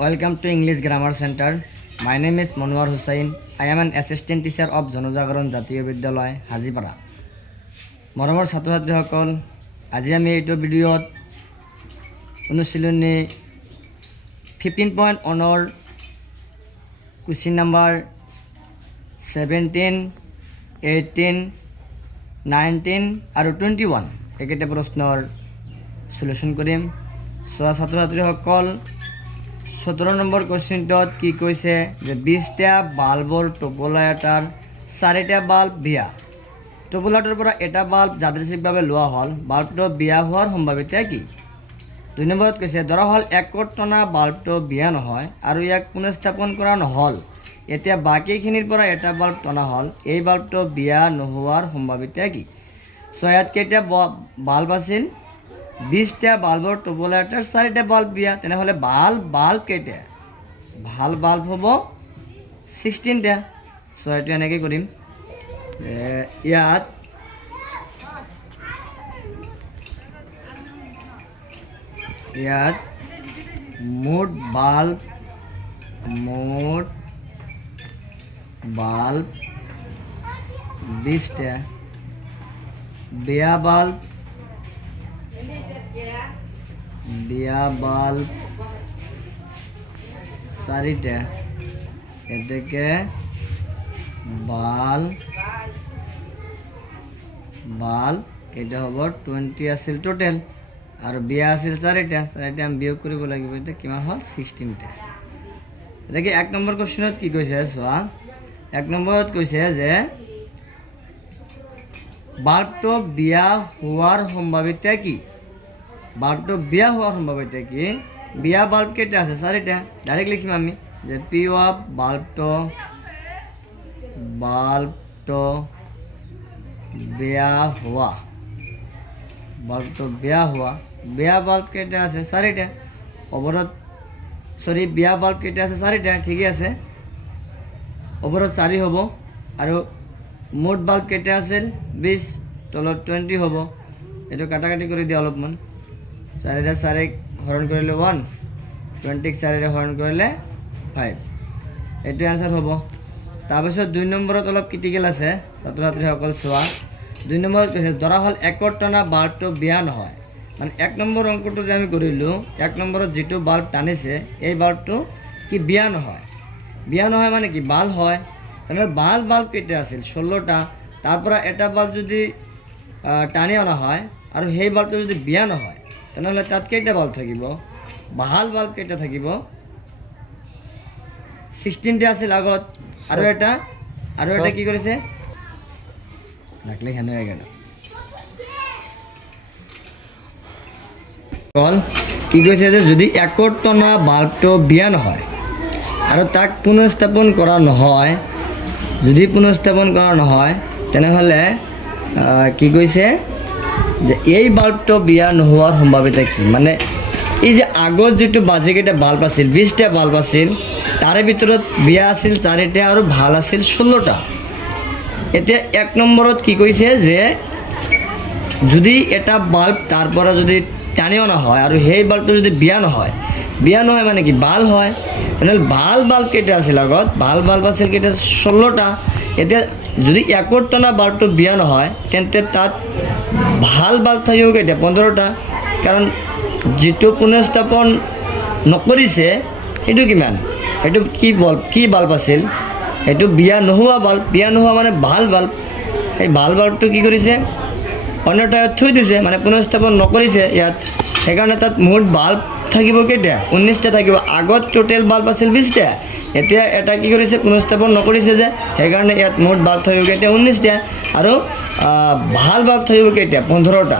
Welcome to English Grammar Center. My name is Monwar Hussain. I am an assistant teacher of জনজাগরণ জাতীয় বিদ্যালয় হাজিপাড়া। মৰমৰ ছাত্ৰ ছাত্ৰীসকল, আজি আমি এইটো ভিডিঅ'ত অনুশীলনী 15.1 ৰ কুৱেশ্যন নম্বৰ 17, 18, 19 আৰু 21 একেটা প্ৰশ্নৰ সলিউশ্যন কৰিম। চোৱা ছাত্ৰ ছাত্ৰীসকল, 17 নম্বৰ কুৱেশ্যনটোত কি কৈছে যে 20টা বাল্বৰ টোপোলা এটাৰ 4টা বাল্ব বিয়া। টোপোলাটোৰ পৰা এটা বাল্ব যাদৃচ্ছিকভাৱে লোৱা হ'ল, বাল্বটো বিয়া হোৱাৰ সম্ভাৱিতা কি? 2 নম্বৰত কৈছে ধৰা হ'ল একত টনা বাল্বটো বিয়া নহয় আৰু ইয়াক পুনঃস্থাপন কৰা নহ'ল, এতিয়া বাকীখিনিৰ পৰা এটা বাল্ব টনা হ'ল, এই বাল্বটো বিয়া নোহোৱাৰ সম্ভাৱিতা কি? চ' ইয়াত কেইটা বাল্ব আছিল? 20টা বাল্বৰ টোপোলা এটাৰ 4টা বাল্ব বিয়া। তেনেহ'লে বাল্ব কেইটা? বাল্ব হ'ব 16টা। চ' এইটো এনেকৈ কৰিম। ইয়াত মুঠ বাল্ব 20টা, বিয়া বাল্ব 4টা, এদিকে বাল্ব কেইটা হ'ব? 20 আছিল টোটেল, আৰু বিয়া আছিল 4টা আমি বিয়োগ কৰিব লাগিব। এতিয়া কিমান হ'ল? 16টা। এদিকে 1 নম্বৰ কুৱেশ্যনত কি কৈছে চোৱা। 1 নম্বৰত কৈছে যে বাল্বটো বিয়া হোৱাৰ সম্ভাৱিতা কি? বাল্বটো বিয়া হোৱাৰ সম্ভাৱিতা কি? বিয়া বাল্ব কেইটা আছে? 4টা। ডাইৰেক্ট লিখিম আমি যে পি অফ বাল্বটো বিয়া হোৱা, বিয়া বাল্ব কেইটা আছে? 4টা। বিয়া বাল্ব কেইটা আছে? 4টা। ঠিকে আছে, ওপৰত 4 হ'ব, আৰু মুঠ বাল্ব কেইটা আছিল? 20, তলত 20 হ'ব। এইটো কাটাকাটি কৰি দিয়া অলপমান। 4টা 4 হৰণ কৰিলে 1, 20ক 4ৰে হৰণ কৰিলে 5। এইটো এনচাৰ হ'ব। তাৰপিছত 2 নম্বৰত অলপ ক্ৰিটিকেল আছে ছাত্ৰ ছাত্ৰীসকল। চোৱা 2 নম্বৰত কৈছে ধৰা হ'ল একত টনা বাল্বটো বিয়া নহয়। মানে 1 নম্বৰ অংকটো যে আমি কৰিলোঁ, 1 নম্বৰত যিটো বাল্ব টানিছে এই বাল্বটো কি বিয়া নহয়? বিয়া নহয় মানে কি? বাল্ব হয়। তেনেহ'লে বাল্ব কেইটা আছিল? 16টা। তাৰ পৰা এটা বাল্ব যদি টানি অনা হয় আৰু সেই বাল্বটো যদি বিয়া নহয়, তেনেহ'লে তাত কেইটা বাল্ব থাকিব? বাল্ব কেইটা থাকিব? 16টা আছিল আগত, আৰু এটা কি কৰিছে? কি কৈছে যে যদি একত টনা বাল্বটো বিয়া নহয় আৰু তাক পুনঃস্থাপন কৰা নহয়, তেনেহ'লে কি কৈছে যে এই বাল্বটো বিয়া নোহোৱাৰ সম্ভাৱিতা কি? মানে এই যে আগত যিটো বাজিকেইটা বাল্ব আছিল, 20টা বাল্ব আছিল, তাৰে ভিতৰত বিয়া আছিল 4টা আৰু ভাল আছিল 16টা। এতিয়া 1 নম্বৰত কি কৈছে যে যদি এটা বাল্ব তাৰ পৰা যদি টানি অনা হয় আৰু সেই বাল্বটো যদি বিয়া নহয় মানে কি? বাল্ব হয়। তেনেহ'লে বাল্ব কেইটা আছিল আগত? বাল্ব আছিল কেইটা? 16টা। এতিয়া যদি একত টনা বাল্বটো বিয়া নহয়, তেন্তে তাত বাল্ব থাকিব কেইটা? 15টা। কাৰণ যিটো পুনঃস্থাপন নকৰিছে সেইটো কিমান? সেইটো কি বাল্ব আছিল? সেইটো বিয়া নোহোৱা বাল্ব। বিয়া নোহোৱা মানে বাল্ব। সেই বাল্বটো কি কৰিছে? অন্য ঠাইত থৈ দিছে, মানে পুনঃস্থাপন নকৰিছে ইয়াত। সেইকাৰণে তাত মুঠ বাল্ব থাকিব কেইটা? 19টা থাকিব। আগত টোটেল বাল্ব আছিল 20টা, এতিয়া এটা কি কৰিছে? পুনঃস্থাপন নকৰিছে যে, সেইকাৰণে ইয়াত মুঠ বাল্ব থাকিব কেইটা? 19টা। আৰু বাল্ব থাকিব কেইটা? 15টা।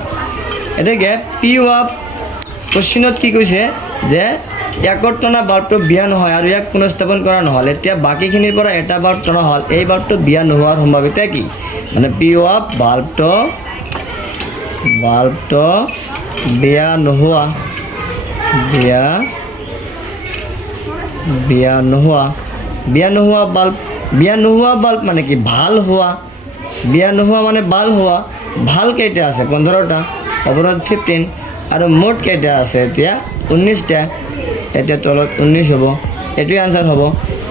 এতেকে পি অফ কুৱেশ্যনত কি কৈছে যে একত টনা বাল্বটো বিয়া নহয় আৰু ইয়াক পুনঃস্থাপন কৰা নহ'ল, এতিয়া বাকীখিনিৰ পৰা এটা বাল্ব টনা হ'ল, এই বাল্বটো বিয়া নোহোৱাৰ সম্ভাৱিতা কি? মানে পি অফ বাল্বটো বিয়া নোহোৱা বাল্ব মানে কি? ভাল হোৱা। বিয়া নোহোৱা মানে বাল্ব হোৱা। ভাল কেইটা আছে? 15টা, ওপৰত 15, আৰু মুঠ কেইটা আছে এতিয়া? 19টা। এতিয়া তলত 19 হ'ব, এইটোৱে আনচাৰ হ'ব।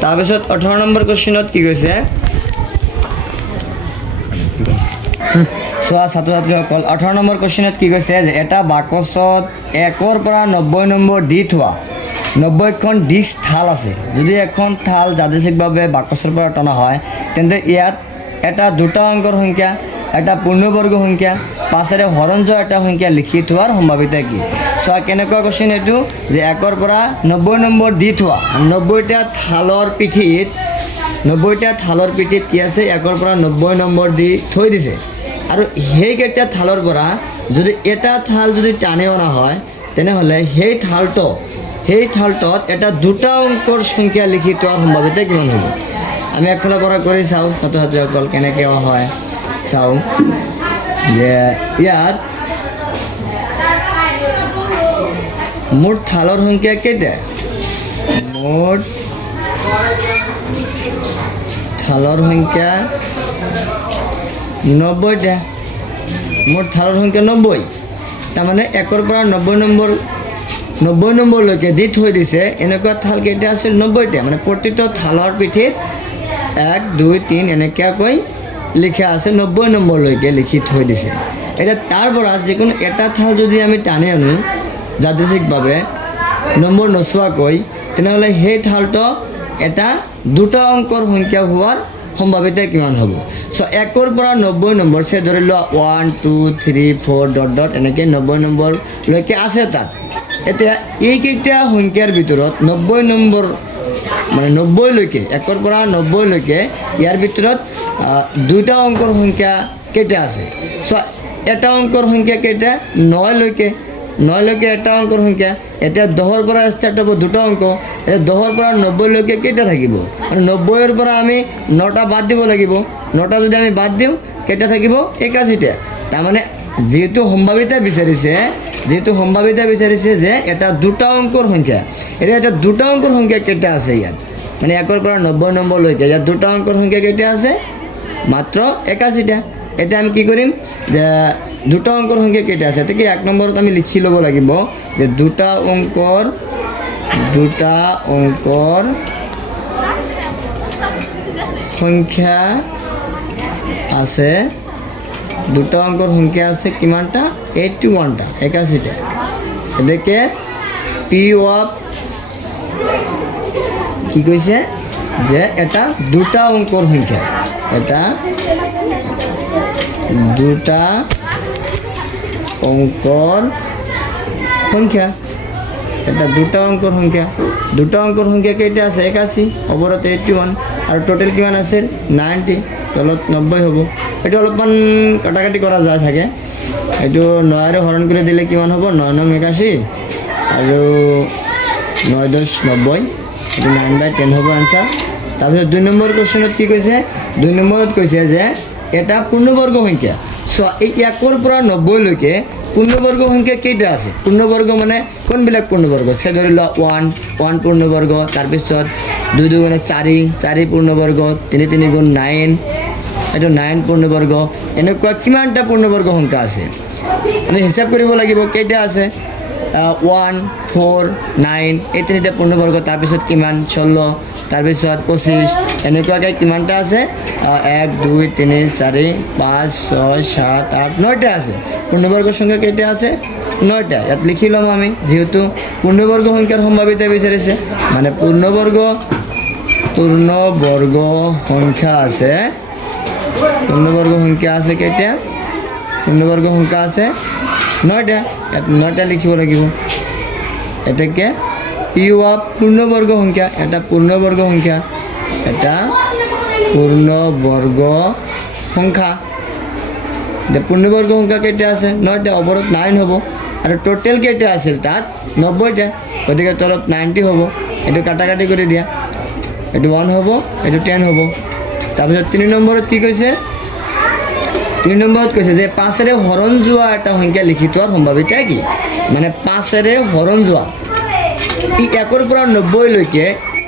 তাৰপিছত 18 নম্বৰ কুৱেশ্যনত কি কৈছে, চোৱা ছাত্ৰ ছাত্ৰীসকল, 18 নম্বৰ কুৱেশ্যনত কি কৈছে যে এটা বাকচত 1ৰ পৰা 90 নম্বৰ দি থোৱা 90খন ডিস্ক থাল আছে। যদি এখন থাল যাদৃচ্ছিকভাৱে বাকচৰ পৰা টনা হয় তেন্তে ইয়াত এটা দুটা অংকৰ সংখ্যা, এটা পূৰ্ণবৰ্গ সংখ্যা, 5ৰে হৰণ যোৱা এটা সংখ্যা লিখি থোৱাৰ সম্ভাৱিতা কি? চোৱা কেনেকুৱা কুৱেশ্যন এইটো, যে 1ৰ পৰা 90 নম্বৰ দি থোৱা 90টা থালৰ পিঠিত কি আছে, 1ৰ পৰা 90 নম্বৰ দি থৈ দিছে। আৰু সেইকেইটা থালৰ পৰা যদি এটা থাল যদি টানি অনা হয় তেনেহ'লে সেই থালটোত এটা দুটা অংকৰ সংখ্যা লিখি থোৱাৰ সম্ভাৱিতা কিমান হ'ব? আমি একফালৰ পৰা কৰি চাওঁ ছাত্ৰ ছাত্ৰীসকল কেনেকৈ হয় চাওঁ, যে ইয়াত মুঠ থালৰ সংখ্যা কেইটা? মুঠ থালৰ সংখ্যা 90টা। মুঠ থালৰ সংখ্যা 90, তাৰমানে 1ৰ পৰা 90 নম্বৰলৈকে দি থৈ দিছে এনেকুৱা থাল কেইটা আছে? 90টা। মানে প্ৰতিটো থালৰ পিঠিত 1 2 3 এনেকুৱাকৈ লিখা আছে, 90 নম্বৰলৈকে লিখি থৈ দিছে। এতিয়া তাৰ পৰা যিকোনো এটা থাল যদি আমি টানি আনো যাদৃচ্ছিকভাৱে নম্বৰ নচোৱাকৈ, তেনেহ'লে সেই থালটো এটা দুটা অংকৰ সংখ্যা হোৱাৰ সম্ভাৱিতা কিমান হ'ব? চ' 1ৰ পৰা 90 নম্বৰ ধৰি লোৱা 1 2 3 4 ডট ডট এনেকৈ 90 নম্বৰলৈকে আছে তাত। এতিয়া এইকেইটা সংখ্যাৰ ভিতৰত 90 নম্বৰ মানে 90লৈকে 1ৰ পৰা 90লৈকে ইয়াৰ ভিতৰত দুটা অংকৰ সংখ্যা কেইটা আছে? চ' এটা অংকৰ সংখ্যা কেইটা? 9লৈকে এটা অংকৰ সংখ্যা। এতিয়া 10ৰ পৰা ষ্টাৰ্ট হ'ব দুটা অংক, এতিয়া 10ৰ পৰা 90লৈকে কেইটা থাকিব? আৰু 90ৰ পৰা আমি 9টা বাদ দিব লাগিব। 9টা যদি আমি বাদ দিওঁ কেইটা থাকিব? 81টা। তাৰমানে যিহেতু সম্ভাৱিতা বিচাৰিছে যে এটা দুটা অংকৰ সংখ্যা, এতিয়া এটা দুটা অংকৰ সংখ্যা কেইটা আছে ইয়াত? মানে 1ৰ পৰা 90 নম্বৰলৈকে ইয়াত দুটা অংকৰ সংখ্যা কেইটা আছে? মাত্ৰ 81টা। এতিয়া আমি কি কৰিম, যে দুটা অংকৰ সংখ্যা কেইটা আছে? গতিকে 1 নম্বৰত আমি লিখি ল'ব লাগিব যে দুটা অংকৰ সংখ্যা আছে, দুটা অংকৰ সংখ্যা আছে কিমানটা? 81টা, 81টা। এতেকে পি অফ কি কৈছে, যে এটা দুটা অংকৰ সংখ্যা, এটা দুটা অংকৰ সংখ্যা, এটা দুটা অংকৰ সংখ্যা কেইটা আছে? 81, ওপৰত 81 আৰু টোটেল কিমান আছে? 90, তলত 90 হ'ব। এইটো অলপমান কাটাকাটি কৰা যায় থাকে, এইটো 9ৰে হৰণ কৰি দিলে কিমান হ'ব? 9 9 81 আৰু 9 10 90, এইটো 9/10 হ'ব আনচাৰ। তাৰপিছত 2 নম্বৰ কুৱেশ্যনত কি কৈছে? 2 নম্বৰত কৈছে যে এটা পূৰ্ণবৰ্গ সংখ্যা। চ' এই 1ৰ পৰা 90লৈকে পূৰ্ণবৰ্গ সংখ্যা কেইটা আছে? পূৰ্ণবৰ্গ মানে কোনবিলাক পূৰ্ণবৰ্গ? ধৰি লোৱা 1 পূৰ্ণবৰ্গ, তাৰপিছত 2 2 গুণে 4 পূৰ্ণবৰ্গ, 3 3 গুণ 9, এইটো 9 পূৰ্ণবৰ্গ। এনেকুৱা কিমানটা পূৰ্ণবৰ্গ সংখ্যা আছে আমি হিচাপ কৰিব লাগিব কেইটা আছে? 1 4 9 এই তিনিটা পূৰ্ণবৰ্গ, তাৰপিছত কিমান? 16, তাৰপিছত 25, এনেকুৱাকৈ কিমানটা আছে? 1 2 3 4 5 6 7 8 9টা আছে। পূৰ্ণবৰ্গ সংখ্যা কেইটা আছে? 9টা। ইয়াত লিখি ল'ম আমি, যিহেতু পূৰ্ণবৰ্গ সংখ্যাৰ সম্ভাৱিতা বিচাৰিছে, মানে পূৰ্ণবৰ্গ সংখ্যা আছে কেইটা? পূৰ্ণবৰ্গ সংখ্যা আছে 9টা। ইয়াত 9টা লিখিব লাগিব। এতেকে পি অফ পূৰ্ণবৰ্গ সংখ্যা, এটা পূৰ্ণবৰ্গ সংখ্যা, পূৰ্ণবৰ্গ সংখ্যা কেইটা আছে? 9টা, ওপৰত 9 হ'ব। আৰু টোটেল কেইটা আছিল তাত? 90টা, গতিকে তলত 90 হ'ব। এইটো কাটাকাটি কৰি দিয়া, এইটো 1 হ'ব, এইটো 10 হ'ব। তাৰপিছত 3 নম্বৰত কি কৈছে? 3 নম্বৰত কৈছে যে 5ৰে হৰণ যোৱা এটা সংখ্যা লিখি থোৱাৰ সম্ভাৱিতা কি? মানে 5ৰে হৰণ যোৱা, এই 1ৰ পৰা 90লৈকে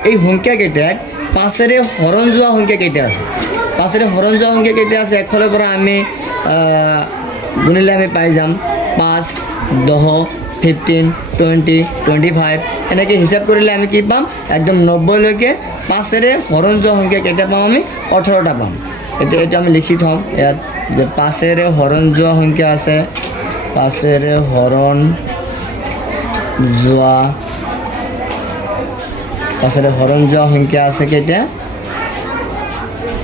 এই সংখ্যা কেইটাক 5ৰে হৰণ যোৱা সংখ্যা কেইটা আছে? 5ৰে হৰণ যোৱা সংখ্যা কেইটা আছে? একফালৰ পৰা আমি গুণিলে আমি পাই যাম 5 10 15, 20, 25 এনেকৈ হিচাপ কৰিলে আমি কি পাম একদম 90লৈকে 5ৰে হৰণ যোৱা সংখ্যা কেইটা পাম আমি 18টা পাম এতিয়া এইটো আমি লিখি থম ইয়াত যে 5ৰে হৰণ যোৱা সংখ্যা আছে 5ৰে হৰণ যোৱা 5ৰে হৰণ যোৱা সংখ্যা আছে কেইটা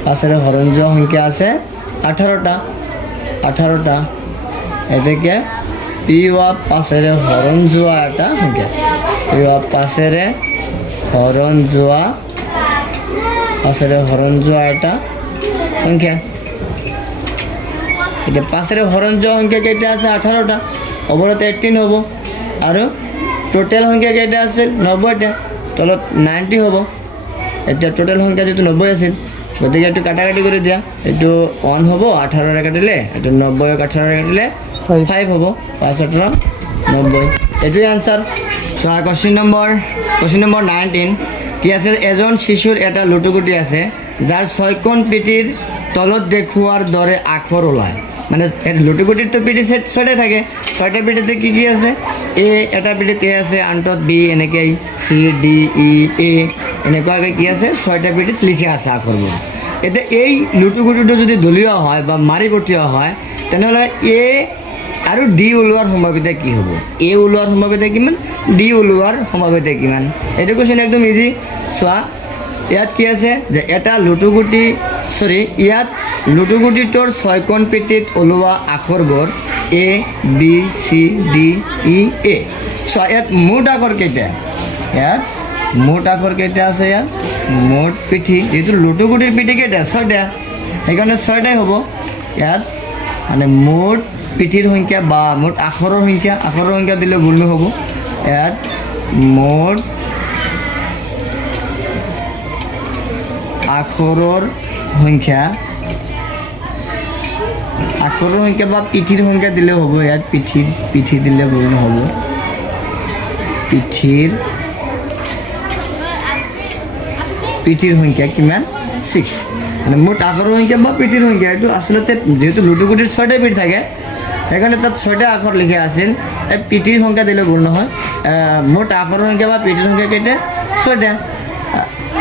5ৰে হৰণ যোৱা সংখ্যা আছে 18টা এদিকে পি অফ 5ৰে হৰণ যোৱা এটা সংখ্যা পি অফ 5ৰে হৰণ যোৱা এটা সংখ্যা এতিয়া 5ৰে হৰণ যোৱা সংখ্যা কেইটা আছে 18টা ওপৰত 18 হ'ব আৰু টোটেল সংখ্যা কেইটা আছিল 90টা তলত 90 হ'ব এতিয়া টোটেল সংখ্যা যেটো 90 আছিল গতিকে এইটো কাটাকাটি কৰি দিয়া এইটো 1 হ'ব 18ৰে কাটিলে এইটো 90 18ৰে কাটিলে 5 হ'ব 5 18 90 এইটোৱে আনসাৰ সো কোশ্চেন নম্বৰ 19 কি আছে এজন শিশুৰ এটা লুটুগুটি আছে যাৰ 6 কোণ পিঠিৰ তলত দেখুৱাৰ দৰে আখৰ ওলায় মানে লুটুগুটিৰ তো পিঠি সেট 6টা থাকে 6টা পিঠিতে কি আছে এ এটা পিঠিত এ আছে আনটোত বি এনেকৈ সি ডি ই এ এনেকুৱাকৈ কি আছে 6টা পিঠিত লিখা আছে আখৰবোৰ এতিয়া এই লুটুগুটিটো যদি দলীয় হয় বা মাৰি পঠিওৱা হয় তেনেহ'লে এ আৰু ডি ওলোৱাৰ সম্ভাৱিতা কি হ'ব এ ওলোৱাৰ সম্ভাৱিতা কিমান ডি ওলোৱাৰ সম্ভাৱিতা কিমান এইটো কোৱেশ্চন একদম ইজি চোৱা ইয়াত কি আছে যে এটা লুটুগুটি ইয়াত লুটুগুটিটোৰ 6 কোণ পিঠিত ওলোৱা আখৰবোৰ A B C D E এ চোৱা ইয়াত মুঠ আখৰ কেইটা ইয়াত মুঠ আখৰ কেইটা আছে ইয়াত মুঠ পিঠি যিটো লুটুগুটিৰ পিঠি কেইটা 6টা সেইকাৰণে 6টাই হ'ব ইয়াত মানে মুঠ পিঠিৰ সংখ্যা বা মুঠ আখৰৰ সংখ্যা দিলে ভুল নহ'ব ইয়াত মুঠ আখৰৰ সংখ্যা বা পিঠিৰ সংখ্যা দিলে হ'ব ইয়াত পিঠি দিলে ভুল নহ'ব পিঠিৰ সংখ্যা কিমান 6 মানে মুঠ আখৰৰ সংখ্যা বা পিঠিৰ সংখ্যা এইটো আচলতে যেহেতু লুটুগুটিৰ 6টা পিঠ থাকে সেইকাৰণে তাত 6টা আখৰ লিখা আছিল এই পিঠিৰ সংখ্যা দিলে ভুল নহয় মুঠ আখৰৰ সংখ্যা বা পিঠিৰ সংখ্যা কেইটা 6টা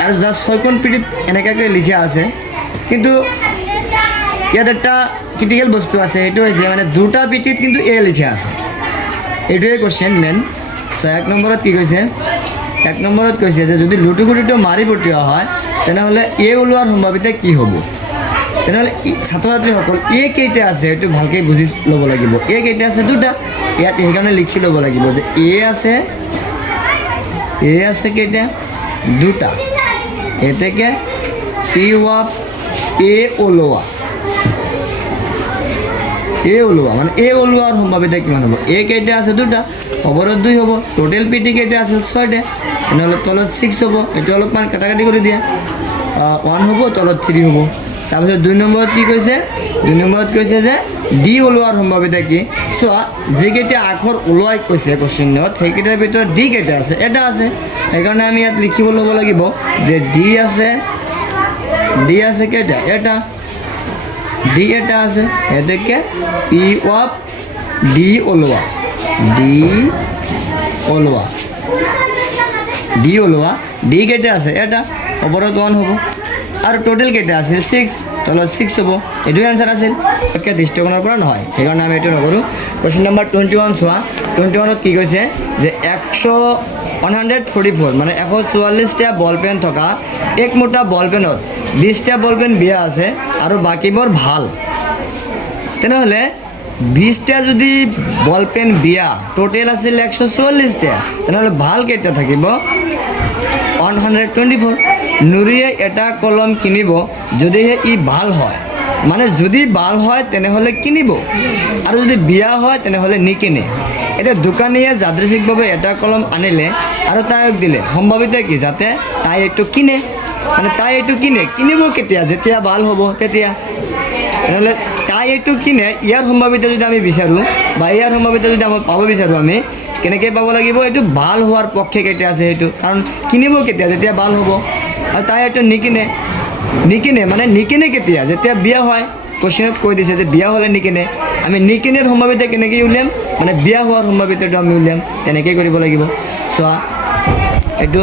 আৰু যাৰ 6 কোণ পিঠিত এনেকুৱাকৈ লিখা আছে কিন্তু ইয়াত একটা ক্রিটিক্যাল বস্তু আছে সেইটো হৈছে মানে দুটা পিঠিত কিন্তু এ লিখা আছে এইটোৱে কোৱেশ্চন মেন সো 1 নম্বৰত কি কৈছে 1 নম্বৰত কৈছে যে যদি লুটুগুটিটো মাৰি পঠিওৱা হয় তেনেহ'লে এ ওলোৱাৰ সম্ভাৱিতা কি হ'ব তেনেহ'লে ছাত্ৰ ছাত্ৰীসকল এ কেইটা আছে এইটো ভালকৈ বুজি ল'ব লাগিব এ কেইটা আছে দুটা ইয়াত সেইকাৰণে লিখি ল'ব লাগিব যে এ আছে কেইটা দুটা এতেকে পি অফ এ ওলোৱা মানে এ ওলোৱাৰ সম্ভাৱিতা কিমান হ'ব এ কেইটা আছে দুটা ওপৰত 2 হ'ব টোটেল পিটি কেইটা আছে 6টা এনেহ'লে তলত 6 হ'ব এইটো অলপমান কাটাকাটি কৰি দিয়া 1 হ'ব তলত 3 হ'ব তাৰপিছত 2 নম্বৰত কি কৈছে 2 নম্বৰত কৈছে যে ডি ওলোৱাৰ সম্ভাৱিতা কি চোৱা যিকেইটা আখৰ ওলোৱাই কৈছে কোৱেশ্চনত সেইকেইটাৰ ভিতৰত ডি কেইটা আছে এটা আছে সেইকাৰণে আমি ইয়াত লিখিব ল'ব লাগিব যে ডি আছে কেইটা এটা ডি এটা আছে এতেকে পি অফ ডি ওলোৱা ডি কেইটা আছে এটা ওপৰত 1 হ'ব আৰু টোটেল কেইটা আছিল 6 তলত 6 হ'ব এইটোৱে আনসাৰ আছিল একে দৃষ্টিকোণৰ পৰা নহয় সেইকাৰণে আমি এইটো নকৰোঁ কোৱেশ্চন নম্বৰ 21 চোৱা 21ত কি কৈছে যে 144 মানে 144টা বল পেন থকা এক মোটা বল পেনত 20টা বল পেন বিয়া আছে আৰু বাকীবোৰ ভাল তেনেহ'লে 20টা যদি বল পেন বিয়া টোটেল আছিল 144টা তেনেহ'লে ভাল কেইটা থাকিব 124 নুৰিয়ে এটা কলম কিনিব যদিহে ই ভাল হয় মানে যদি ভাল হয় তেনেহ'লে কিনিব আৰু যদি বিয়া হয় তেনেহ'লে নিকিনে এটা দোকানীয়ে যাদৃচ্ছিকভাৱে এটা কলম আনিলে আৰু তাইক দিলে সম্ভাৱিতা কি যাতে তাই এইটো কিনে মানে তাই এইটো কিনিব কেতিয়া যেতিয়া ভাল হ'ব তেতিয়া তেনেহ'লে তাই এইটো কিনে ইয়াৰ সম্ভাৱিতা যদি আমি বিচাৰোঁ বা ইয়াৰ সম্ভাৱিতা যদি আমি পাব বিচাৰোঁ আমি কেনেকৈ পাব লাগিব এইটো ভাল হোৱাৰ পক্ষে কেতিয়া আছে সেইটো কাৰণ কিনিব কেতিয়া যেতিয়া ভাল হ'ব আৰু তাই এইটো নিকিনে কেতিয়া যেতিয়া বিয়া হয় কোৱেশ্চনত কৈ দিছে যে বিয়া হ'লে নিকিনে আমি নিকিনেৰ সম্ভাৱিতা কেনেকৈ উলিয়াম মানে বিয়া হোৱাৰ সম্ভাৱিতাটো আমি উলিয়াম তেনেকৈ কৰিব লাগিব চোৱা এইটো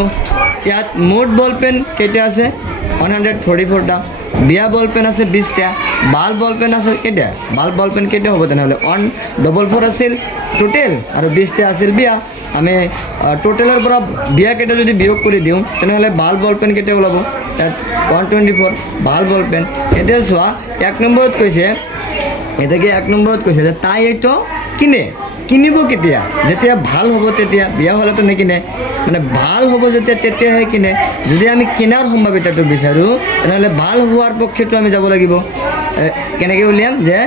ইয়াত মুঠ বল পেন কেইটা আছে 144টা বিয়া বল পেন আছে 20টা বাল বল পেন আছে কেইটা বাল বল পেন কেইটা হ'ব তেনেহ'লে 144 আছিল টোটেল আৰু 20টা আছিল বিয়া আমি টোটেলৰ পৰা বিয়া কেইটা যদি বিয়োগ কৰি দিওঁ তেনেহ'লে বাল বল পেন কেইটা ওলাব তাত 124 বাল বল পেন এতিয়া চোৱা 1 নম্বৰত কৈছে এটাকে 1 নম্বৰত কৈছে যে তাই এইটো কিনিব কেতিয়া যেতিয়া ভাল হ'ব তেতিয়া বিয়া হ'লেতো নিকিনে মানে ভাল হ'ব যেতিয়া তেতিয়াহে কিনে যদি আমি কিনাৰ সম্ভাৱিতাটো বিচাৰোঁ তেনেহ'লে ভাল হোৱাৰ পক্ষেতো আমি যাব লাগিব কেনেকৈ উলিয়াম যে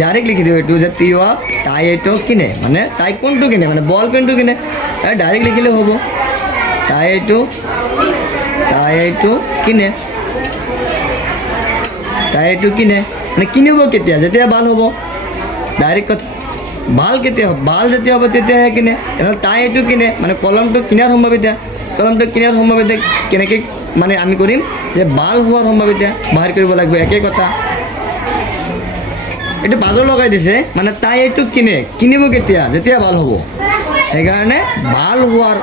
ডাইৰেক্ট লিখি দিওঁ এইটো যে পি অফ তাই এইটো কিনে মানে তাই কোনটো কিনে মানে বল পেনটো কিনে ডাইৰেক্ট লিখিলে হ'ব তাই এইটো কিনে তাই এইটো কিনে মানে কিনিব কেতিয়া যেতিয়া ভাল হ'ব ডাইৰেক্ট কথা ভাল কেতিয়া হ'ব ভাল যেতিয়া হ'ব তেতিয়াহে কিনে তেনেহ'লে তাই এইটো কিনে মানে কলমটো কিনাৰ সম্ভাৱিতা কেনেকৈ মানে আমি কৰিম যে ভাল হোৱাৰ সম্ভাৱিতা বাহিৰ কৰিব লাগিব একে কথা এইটো বাজৰ লগাই দিছে মানে তাই এইটো কিনিব কেতিয়া যেতিয়া ভাল হ'ব সেইকাৰণে ভাল হোৱাৰ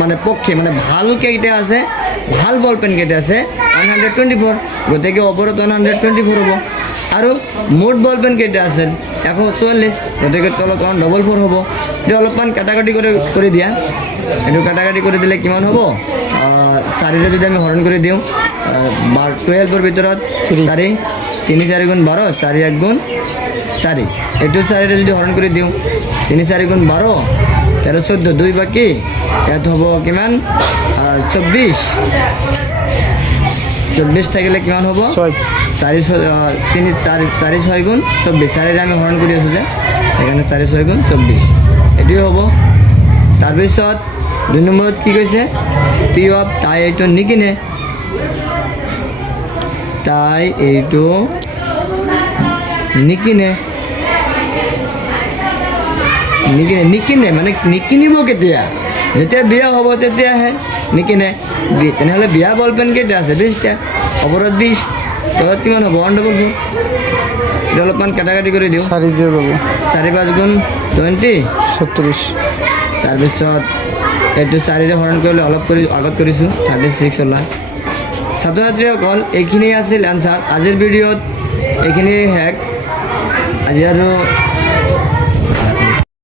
মানে পক্ষে মানে ভাল কেইটা আছে ভাল বল পেন কেইটা আছে 124 গতিকে ওপৰত 124 হ'ব আৰু মুঠ বল পেন কেইটা আছে 144 গতিকে তলত 144 হ'ব এইটো অলপমান কাটাকাটি কৰি দিয়া এইটো কাটাকাটি কৰি দিলে কিমান হ'ব 4ৰে যদি আমি হৰণ কৰি দিওঁ 12ৰ ভিতৰত 4 3 4 গুণ 12 4 1 গুণ 4 এইটো 4ৰে যদি হৰণ কৰি দিওঁ 3 4 গুণ 12 13 14 2 বাকী ইয়াত হ'ব কিমান 24 থাকিলে কিমান হ'ব 4 6 গুণ 24 4ৰে আমি হৰণ কৰি আছোঁ যে সেইকাৰণে 4 6 গুণ 24 এইটোৱে হ'ব তাৰপিছত 2 নম্বৰত কি কৈছে পি অফ তাই এইটো নিকিনে নিকিনে মানে নিকিনিব কেতিয়া যেতিয়া বিয়া হ'ব তেতিয়াহে নিকিনে তেনেহ'লে বিয়া বল পেন কেইটা আছে 20টা ওপৰত 20 তলত কিমান হ'ব 144 এইটো অলপমান কাটাকাটি কৰি দিওঁ 4 5 গুণ 20 36 তাৰপিছত এইটো 4ৰে হৰণ কৰিলে অলপ কৰি আগত কৰিছোঁ 36 ওলায় ছাত্ৰ ছাত্ৰীসকল এইখিনি আছিল এনচাৰ আজিৰ ভিডিঅ'ত এইখিনি শেষ আজি আৰু